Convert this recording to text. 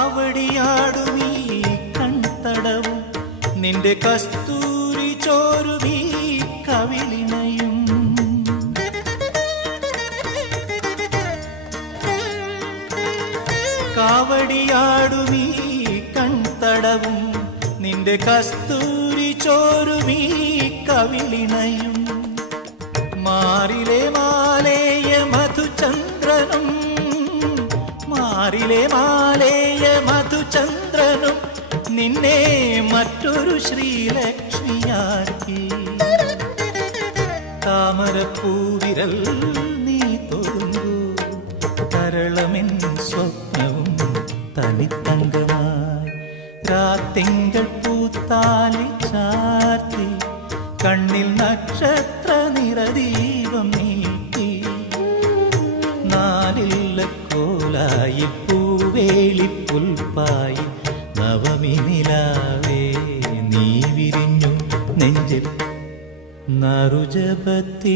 കാവടിയാടുമീ കൺതടവും നിന്റെ കസ്തൂരി ചോരുമീ കവിളിണയും കാവടിയാടുമീ കൺതടവും നിന്റെ കസ്തൂരി ചോരുമീ കവിളിണയും മാറിലെ മാലേയ മധുചന്ദ്രനും മാറിലെ മാലേയ മധുചന്ദ്രനും നിന്നെ മറ്റൊരു ശ്രീലക്ഷ്മിയാക്കി താമരപ്പൂവിരൽ നീ തൊടുമ്പോ തരളമെൻ സ്വപ്നവും തനിത്തങ്കമായി രാത്തിങ്കൾ പൂത്താലി ചാർത്തി കണ്ണിൽ നക്ഷത്ര നിറദീപം നീട്ടി നാലില്ല കോലായി പൂവേളി പുൽപ്പായി നവമി നിലാവേ നീ വിരിഞ്ഞു നെഞ്ചിൽ നറുജപതീർത്ഥമാ